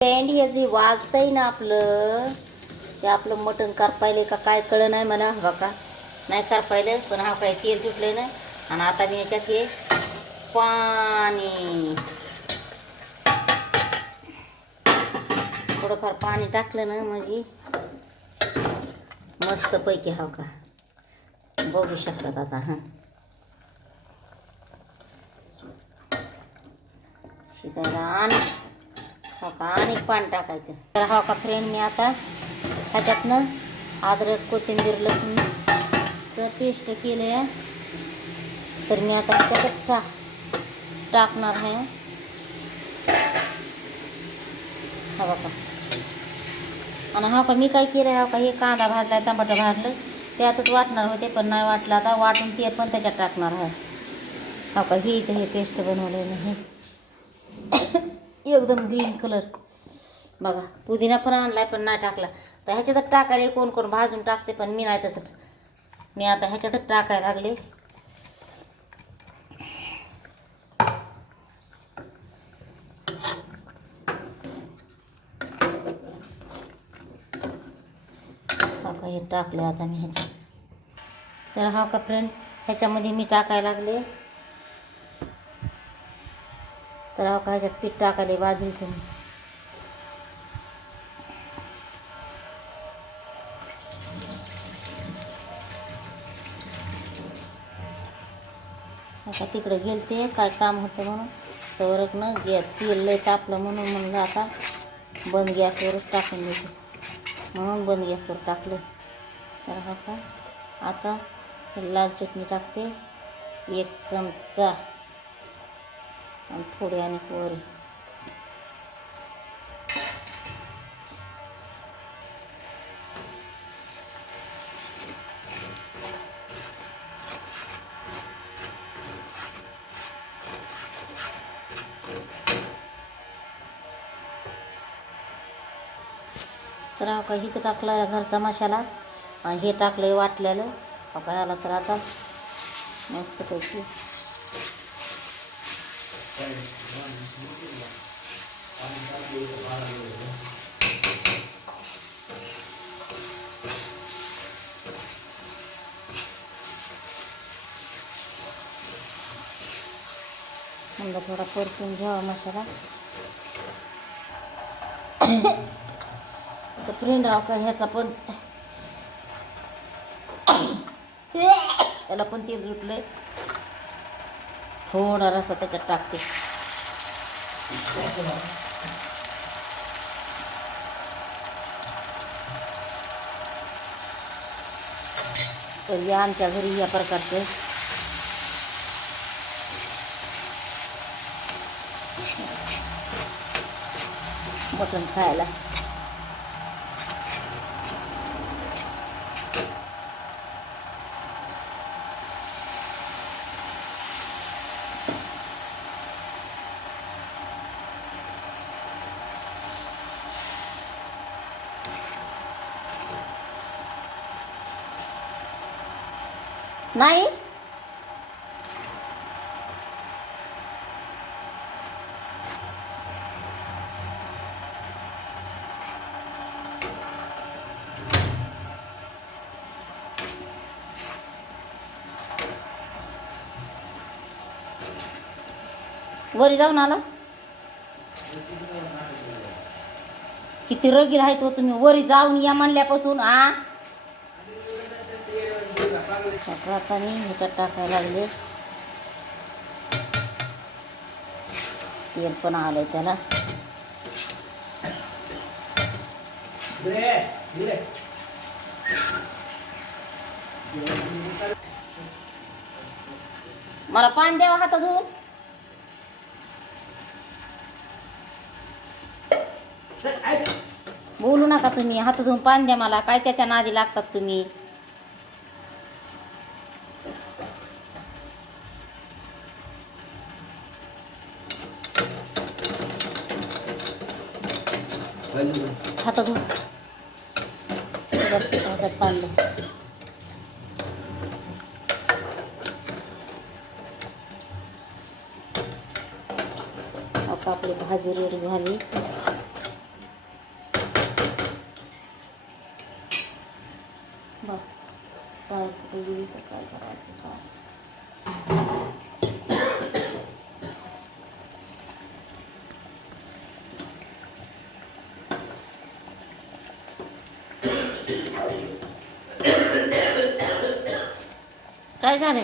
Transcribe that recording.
Friend हे जे वाजतंय ना आपलं ते आपलं मटण करपायले का काय कळ नाही मला बघा नाही करपायले पण हा काय तेल सुटले ना आणि आता मी याच्यात हे पाणी थोडंफार पाणी टाकलं ना म्हणजे मस्तपैकी हा का बघू शकतात आता हां शिजायला आणि हो का आणि पाणी टाकायचं तर हो का फ्रेंड मी आता ह्याच्यातनं अद्रक कोथिंबीर लसूण तर पेस्ट केले आहे तर मी आता ह्याच्यात टाकणार आहे हा बघा आणि हा का मी काय केलं आहे का हे कांदा भाजला टमाटर भाजलं त्यातच वाटणार होते पण नाही वाटलं आता वाटून ते पण त्याच्यात टाकणार आहे हा का हे इथं हे पेस्ट बनवलं हे एकदम ग्रीन कलर बघा पुदिना पण आणलाय पण नाही टाकला तर ह्याच्यातच टाकायला कोण कोण भाजून टाकते पण मी नाही तसं मी आता ह्याच्यातच टाकायला लागले हा का हे टाकले आता मी ह्याच्यात तर हा का फ्रेंड ह्याच्यामध्ये मी टाकायला लागले तर हा का ह्याच्यात पीठ टाकायला बाजरीचं मी आता तिकडे गेलते काय काम होतं म्हणून सवरकनं तेल लय तापलं म्हणून म्हणलं आता बंद गॅसवरच टाकून देते म्हणून बंद गॅसवर टाकलं तर हा का आता लाल चटणी टाकते 1 चमचा आणि थोडी आणि पोळी तर हा का इथं टाकला घरचा मसाला आणि हे टाकलं वाटलेलं हा का ह्याला तर आता मस्तपैकी समजा थोडा परतून घ्यावा मसाला तर फ्रेंड हा का ह्याचा पण त्याला पण तेल सुटलंय थोडा रसा त्याच्यात टाकते तर या आमच्या घरी या प्रकारचे मटण खायला नाही वरी जाऊन आला किती रगील आहे तो तुम्ही वरी जाऊन या म्हणल्यापासून आता मी ह्याच्यात टाकायला लागले तेल पण आलंय त्याला मला पाणी द्यावा हातात धुवून बोलू नका तुम्ही हात धुवून पाणी द्या मला काय त्याच्या नादी लागतात तुम्ही हात धुवून हातात पाणी द्या आपली भाजी रेडी झाली काय झालं?